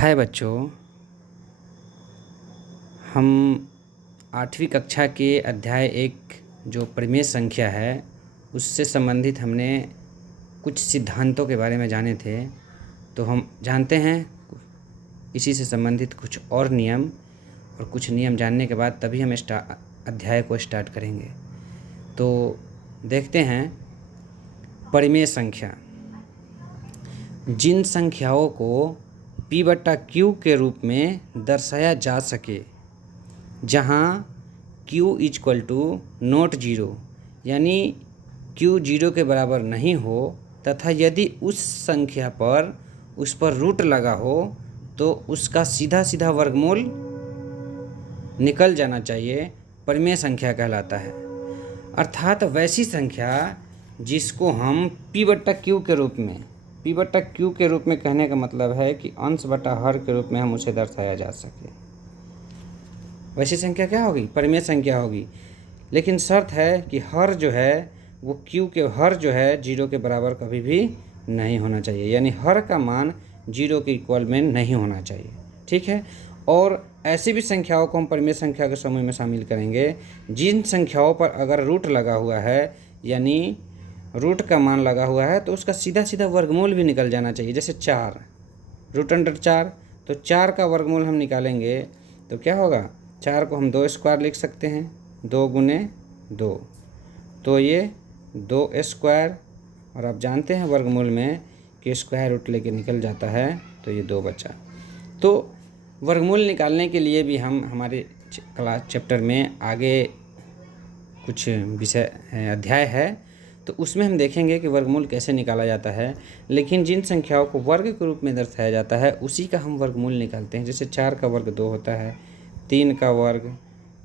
हाय बच्चों, हम 8वीं कक्षा के अध्याय 1 जो परिमेय संख्या है उससे संबंधित हमने कुछ सिद्धांतों के बारे में जाने थे। तो हम जानते हैं इसी से संबंधित कुछ और नियम, और कुछ नियम जानने के बाद तभी हम अध्याय को स्टार्ट करेंगे। तो देखते हैं परिमेय संख्या। जिन संख्याओं को P/Q के रूप में दर्शाया जा सके, जहाँ Q = ≠0 यानी Q 0 के बराबर नहीं हो, तथा यदि उस संख्या पर उस पर रूट लगा हो तो उसका सीधा सीधा वर्गमूल निकल जाना चाहिए, परिमेय संख्या कहलाता है। अर्थात वैसी संख्या जिसको हम P/Q के रूप में कहने का मतलब है कि अंश बटा हर के रूप में हम उसे दर्शाया जा सके, वैसी संख्या क्या होगी? परिमेय संख्या होगी। लेकिन शर्त है कि हर जो है वो हर जो है 0 के बराबर कभी भी नहीं होना चाहिए, यानी हर का मान 0 के इक्वल में नहीं होना चाहिए। ठीक है। और ऐसी भी संख्याओं को हम परिमेय संख्या के समूह में शामिल करेंगे जिन संख्याओं पर अगर रूट लगा हुआ है, यानी रूट का मान लगा हुआ है, तो उसका सीधा सीधा वर्गमूल भी निकल जाना चाहिए। जैसे 4 √4, तो 4 का वर्गमूल हम निकालेंगे तो क्या होगा? 4 को हम 2² लिख सकते हैं, 2 × 2, तो ये 2²। और आप जानते हैं वर्गमूल में कि स्क्वायर रूट लेके निकल जाता है, तो ये 2 बचा। तो वर्गमूल निकालने के लिए भी हम हमारे क्लास चैप्टर में आगे कुछ विषय अध्याय है, तो उसमें हम देखेंगे कि वर्गमूल कैसे निकाला जाता है। लेकिन जिन संख्याओं को वर्ग के रूप में दर्शाया जाता है उसी का हम वर्गमूल निकालते हैं। जैसे 4 का वर्ग 2 होता है, 3 का वर्ग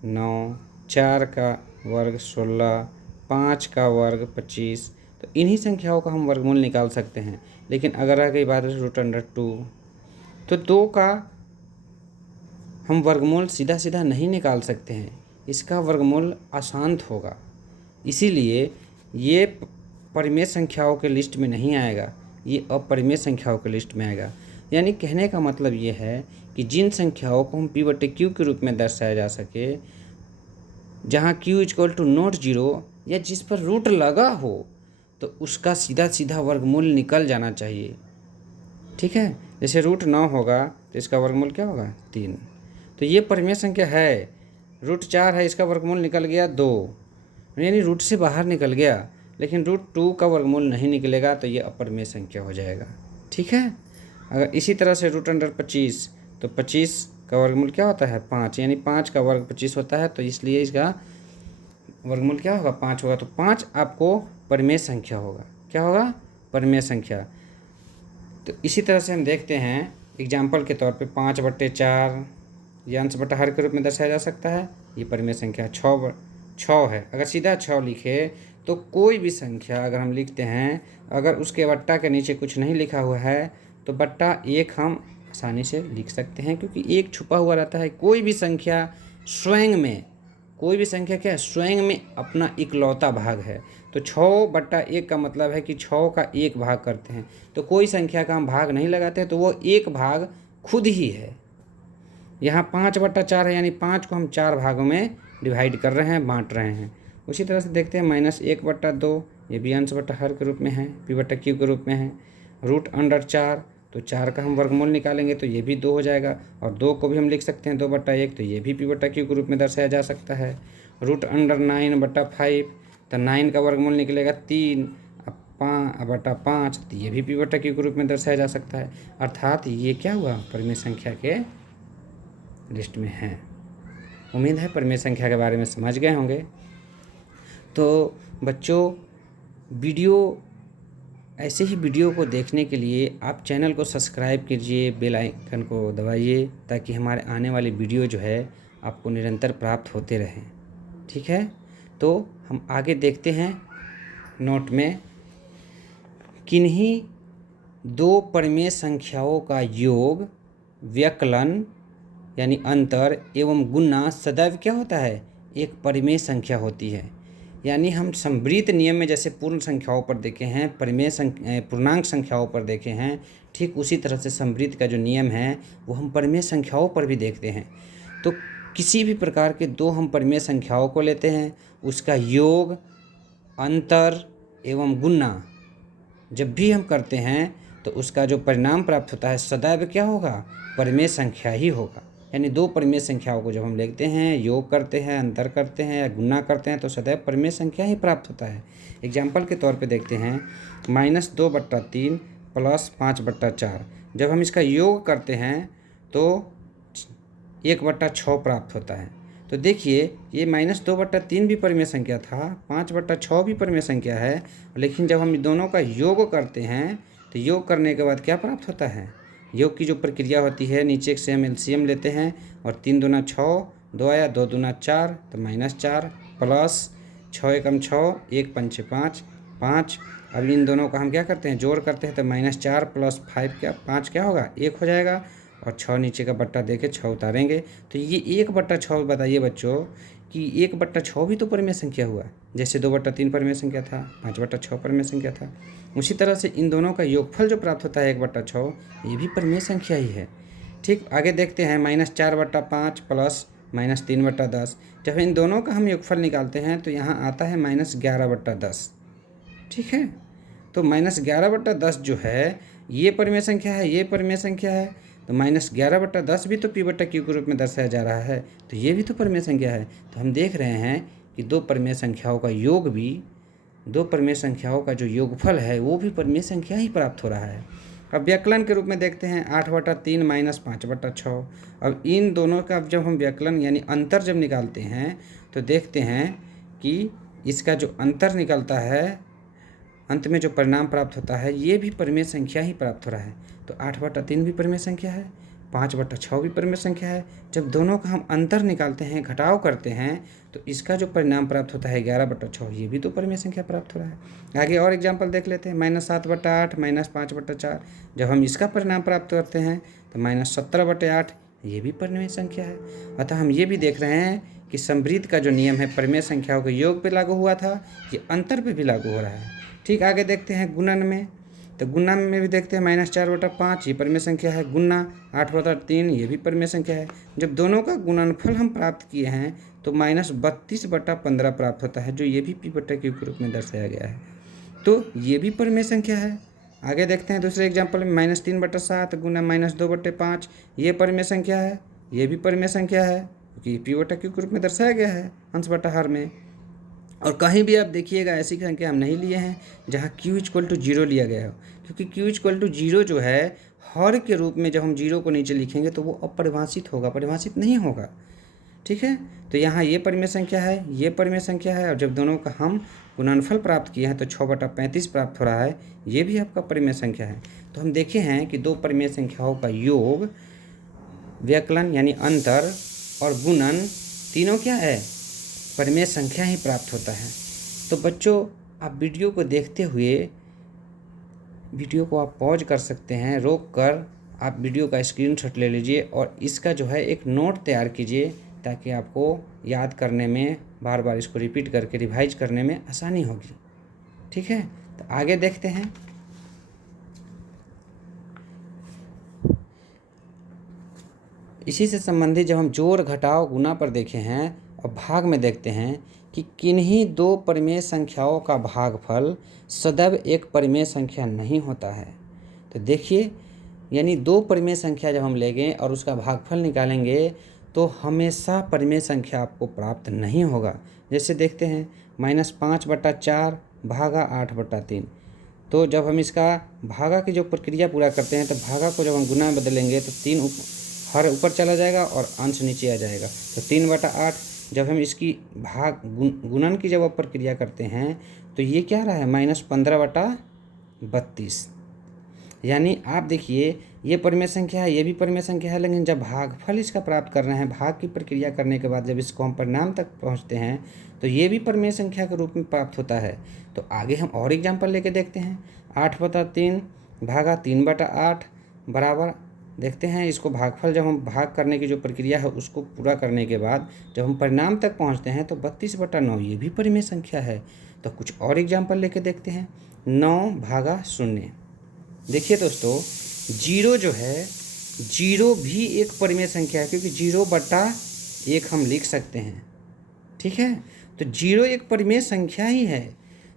9, 4 का वर्ग 16, 5 का वर्ग 25। तो इन्हीं संख्याओं का हम वर्गमूल निकाल सकते हैं। लेकिन अगर रह गई बात √2, तो 2 का हम वर्गमूल सीधा सीधा नहीं निकाल सकते हैं, इसका वर्गमूल अशांत होगा, इसीलिए ये परिमेय संख्याओं के लिस्ट में नहीं आएगा, ये अपरिमेय संख्याओं के लिस्ट में आएगा। यानी कहने का मतलब ये है कि जिन संख्याओं को हम P/Q के रूप में दर्शाया जा सके, जहाँ Q = ≠0 या जिस पर रूट लगा हो, तो उसका सीधा सीधा वर्गमूल निकल जाना चाहिए। ठीक है। जैसे √9 होगा तो इसका वर्गमूल क्या होगा? 3। तो ये परिमेय संख्या है। √4 है, इसका वर्गमूल निकल गया 2, यानी रूट से बाहर निकल गया। लेकिन √2 का वर्गमूल नहीं निकलेगा, तो ये अपरिमेय संख्या हो जाएगा। ठीक है। अगर इसी तरह से √25, तो 25 का वर्गमूल क्या होता है? 5, यानी 5 का वर्ग 25 होता है, तो इसलिए इसका वर्गमूल क्या होगा? 5 होगा। तो 5 आपको परिमेय संख्या होगा। क्या होगा? परिमेय संख्या। तो इसी तरह से हम देखते हैं एग्जाम्पल के तौर पे 5/4 ये अंश बटा हर के रूप में दर्शाया जा सकता है, ये परिमेय संख्या। 6 है, अगर सीधा 6 लिखे तो कोई भी संख्या अगर हम लिखते हैं, अगर उसके बट्टा के नीचे कुछ नहीं लिखा हुआ है तो बट्टा 1 हम आसानी से लिख सकते हैं, क्योंकि 1 छुपा हुआ रहता है। कोई भी संख्या क्या है? स्वयं में अपना इकलौता भाग है। तो 6/1 का मतलब है कि 6 का 1 भाग करते हैं। तो कोई संख्या का हम भाग नहीं लगाते हैं, तो वो 1 भाग खुद ही है। यहाँ 5/4 है, यानी 5 को हम 4 भागों में डिवाइड कर रहे हैं, बांट रहे हैं। उसी तरह से देखते हैं -1/2, ये भी अंश बटा हर के रूप में है, P/Q के रूप में है। √4, तो 4 का हम वर्गमूल निकालेंगे तो ये भी 2 हो जाएगा, और 2 को भी हम लिख सकते हैं 2/1, तो ये भी P/Q के रूप में दर्शाया जा सकता है। √9/5, तो 9 का वर्गमूल निकलेगा 3, 5/5, तो ये भी P/Q के रूप में दर्शाया जा सकता है। अर्थात ये क्या हुआ? परिमेय संख्या के लिस्ट में है। उम्मीद है परिमेय संख्या के बारे में समझ गए होंगे। तो बच्चों, ऐसे ही वीडियो को देखने के लिए आप चैनल को सब्सक्राइब कीजिए, बेल आइकन को दबाइए, ताकि हमारे आने वाली वीडियो जो है आपको निरंतर प्राप्त होते रहें। ठीक है। तो हम आगे देखते हैं नोट में, किन्हीं 2 परिमेय संख्याओं का योग, व्यकलन यानी अंतर एवं गुणा सदैव क्या होता है? एक परिमेय संख्या होती है। यानी हम समवृत्त नियम में जैसे पूर्ण संख्याओं पर देखे हैं, पूर्णांक संख्याओं पर देखे हैं, ठीक उसी तरह से समवृत्त का जो नियम है वो हम परिमेय संख्याओं पर भी देखते हैं। तो किसी भी प्रकार के दो हम परिमेय संख्याओं को लेते हैं, उसका योग, अंतर एवं गुणा जब भी हम करते हैं तो उसका जो परिणाम प्राप्त होता है सदैव क्या होगा, परिमेय संख्या ही होगा। यानी दो परिमेय संख्याओं को जब हम लेते हैं, योग करते हैं, अंतर करते हैं या गुणा करते हैं तो सदैव परिमेय संख्या ही प्राप्त होता है। एग्जाम्पल के तौर पे देखते हैं, -2/3 + 5/4 जब हम इसका योग करते हैं तो 1/6 प्राप्त होता है। तो देखिए ये -2/3 भी परिमेय संख्या था, 5/6 भी परिमेय संख्या है, लेकिन जब हम दोनों का योग करते हैं तो योग करने के बाद क्या प्राप्त होता है, योग की जो प्रक्रिया होती है, नीचे से हम एलसीएम लेते हैं और 3 दूना 6, 2 आया 2 दूना 4 तो -4 प्लस 6 एकम 6, 1 पंचे 5, 5। अब इन दोनों का हम क्या करते हैं, जोड़ करते हैं तो -4 + 5 क्या 5 क्या होगा, 1 हो जाएगा और 6 नीचे का बट्टा देके 6 उतारेंगे तो ये 1/6। बताइए बच्चों कि 1/6 भी तो परिमेय संख्या हुआ, जैसे 2/3 परिमेय संख्या था, 5/6 परिमेय संख्या था। उसी तरह से इन दोनों का योगफल जो प्राप्त होता है 1/6 ये भी परिमेय संख्या ही है। ठीक, आगे देखते हैं -4/5 प्लस -3/10। जब इन दोनों का हम योगफल निकालते हैं तो यहाँ आता है -11/10। ठीक है, तो -11/10 जो है ये परिमेय संख्या है, ये परिमेय संख्या है, तो -11/10 भी तो P/Q के रूप में दर्शाया जा रहा है, तो ये भी तो परिमेय संख्या है। तो हम देख रहे हैं कि दो परिमेय संख्याओं का योग भी, दो परिमेय संख्याओं का जो योगफल है वो भी परिमेय संख्या ही प्राप्त हो रहा है। अब व्यकलन के रूप में देखते हैं 8/3 - 5/6। अब इन दोनों का जब हम व्यकलन यानी अंतर जब निकालते हैं तो देखते हैं कि इसका जो अंतर निकलता है, अंत में जो परिणाम प्राप्त होता है ये भी परिमेय संख्या ही प्राप्त हो रहा है। तो 8/3 भी परिमेय संख्या है, 5/6 भी परिमेय संख्या है। जब दोनों का हम अंतर निकालते हैं, घटाव करते हैं तो इसका जो परिणाम प्राप्त होता है 11/6 ये भी तो परिमेय संख्या प्राप्त हो रहा है। आगे और एग्जाम्पल देख लेते हैं, -7/8 - 5/4 जब हम इसका परिणाम प्राप्त करते हैं तो -17/8 ये भी परिमेय संख्या है। अतः हम ये भी देख रहे हैं कि समवृत्त का जो नियम है परिमेय संख्याओं के योग पे लागू हुआ था, ये अंतर पे भी लागू हो रहा है। ठीक, आगे देखते हैं गुणन में, तो गुणन में भी देखते हैं -4/5 ये परिमेय संख्या है, गुणा 8/3 ये भी परिमेय संख्या है। जब दोनों का गुणनफल हम प्राप्त किए हैं तो -32/15 प्राप्त होता है, जो ये भी P/Q के रूप में दर्शाया गया है, तो ये भी परिमेय संख्या है। आगे देखते हैं दूसरे एग्जाम्पल में -3/7 गुना -2/5 ये परिमेय संख्या है, ये भी परिमेय संख्या है क्योंकि P/Q के रूप में दर्शाया गया है अंश बटा हर में। और कहीं भी आप देखिएगा ऐसी संख्या हम नहीं लिए हैं जहाँ Q = 0 लिया गया हो, क्योंकि Q = 0 जो है हर के रूप में जब हम 0 को नीचे लिखेंगे तो वो अपरिभाषित होगा, परिभाषित नहीं होगा। ठीक है, तो यहाँ ये परिमेय संख्या है, ये परिमेय संख्या है, और जब दोनों का हम गुणनफल प्राप्त किए हैं तो 6/35 प्राप्त हो रहा है, ये भी आपका परिमेय संख्या है। तो हम देखे हैं कि दो परिमेय संख्याओं का योग, व्यकलन यानी अंतर और गुणन तीनों क्या है, परिमेय संख्या ही प्राप्त होता है। तो बच्चों आप वीडियो को देखते हुए, वीडियो को आप पॉज कर सकते हैं, रोक कर आप वीडियो का स्क्रीनशॉट ले लीजिए और इसका जो है एक नोट तैयार कीजिए ताकि आपको याद करने में, बार बार इसको रिपीट करके रिवाइज करने में आसानी होगी। ठीक है, तो आगे देखते हैं। इसी से संबंधित जब हम जोड़, घटाव, गुणा पर देखे हैं और भाग में देखते हैं कि किन्हीं दो परिमेय संख्याओं का भागफल सदैव एक परिमेय संख्या नहीं होता है। तो देखिए, यानी दो परिमेय संख्या जब हम लेंगे और उसका भागफल निकालेंगे तो हमेशा परिमेय संख्या आपको प्राप्त नहीं होगा। जैसे देखते हैं -5/4 भागा 8/3। तो जब हम इसका भागा की जो प्रक्रिया पूरा करते हैं तो भागा को जब हम गुना में बदलेंगे तो 3 हर ऊपर चला जाएगा और अंश नीचे आ जाएगा, तो 3/8। जब हम इसकी भाग गुणन की जब आप प्रक्रिया करते हैं तो ये क्या रहा है, -15/32। यानी आप देखिए ये परिमेय संख्या है, ये भी परिमेय संख्या है, लेकिन जब भागफल इसका प्राप्त कर रहे हैं, भाग की प्रक्रिया करने के बाद जब इसको हम परिणाम तक पहुंचते हैं तो ये भी परिमेय संख्या के रूप में प्राप्त होता है। तो आगे हम और एग्जाम्पल लेके देखते हैं। 8/3 भागा 3/8 बराबर देखते हैं इसको भागफल जब हम भाग करने की जो प्रक्रिया है उसको पूरा करने के बाद जब हम परिणाम तक पहुंचते हैं तो 32/9 ये भी परिमेय संख्या है। तो कुछ और एग्जाम्पल लेके देखते हैं। 9/0। देखिए दोस्तों, 0 जो है, 0 भी एक परिमेय संख्या है क्योंकि 0/1 हम लिख सकते हैं। ठीक है, तो 0 एक परिमेय संख्या ही है।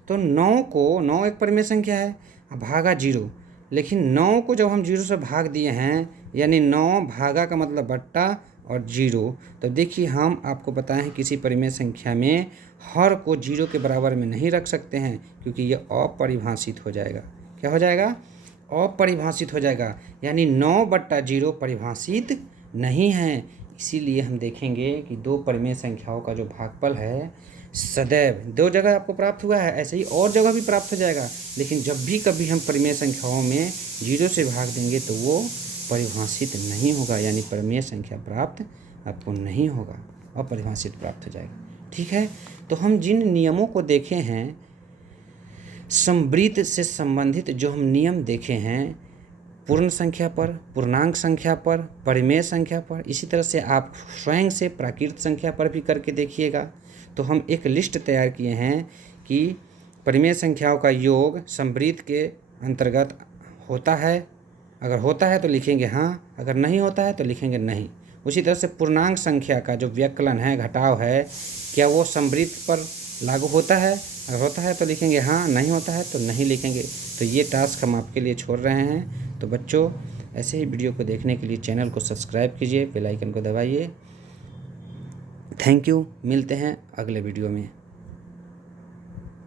तो 9 एक परिमेय संख्या है, भागा 0। लेकिन 9 को जब हम 0 से भाग दिए हैं, यानी 9 भागा का मतलब बट्टा और 0, तो देखिए हम आपको बताएं हैं किसी परिमेय संख्या में हर को 0 के बराबर में नहीं रख सकते हैं क्योंकि ये अपरिभाषित हो जाएगा। क्या हो जाएगा? अपरिभाषित हो जाएगा, यानी 9/0 परिभाषित नहीं है। इसीलिए हम देखेंगे कि दो परिमेय संख्याओं का जो भागफल है सदैव दो जगह आपको प्राप्त हुआ है, ऐसे ही और जगह भी प्राप्त हो जाएगा। लेकिन जब भी कभी हम परिमेय संख्याओं में 0 से भाग देंगे तो वो परिभाषित नहीं होगा, यानी परिमेय संख्या प्राप्त आपको नहीं होगा, अपरिभाषित प्राप्त हो जाएगा। ठीक है, तो हम जिन नियमों को देखे हैं, समवृत्त से संबंधित जो हम नियम देखे हैं, पूर्ण संख्या पर, पूर्णांक संख्या पर, परिमेय संख्या पर, इसी तरह से आप स्वयं से प्राकृत संख्या पर भी करके देखिएगा। तो हम एक लिस्ट तैयार किए हैं कि परिमेय संख्याओं का योग समवृत्त के अंतर्गत होता है। अगर होता है तो लिखेंगे हाँ, अगर नहीं होता है तो लिखेंगे नहीं। उसी तरह से पूर्णांक संख्या का जो व्यक्कलन है, घटाव है, क्या वो समवृत्त पर लागू होता है? अगर होता है तो लिखेंगे हाँ, नहीं होता है तो नहीं लिखेंगे। तो ये टास्क हम आपके लिए छोड़ रहे हैं। तो बच्चों, ऐसे ही वीडियो को देखने के लिए चैनल को सब्सक्राइब कीजिए, बेल आइकन को दबाइए। थैंक यू, मिलते हैं अगले वीडियो में।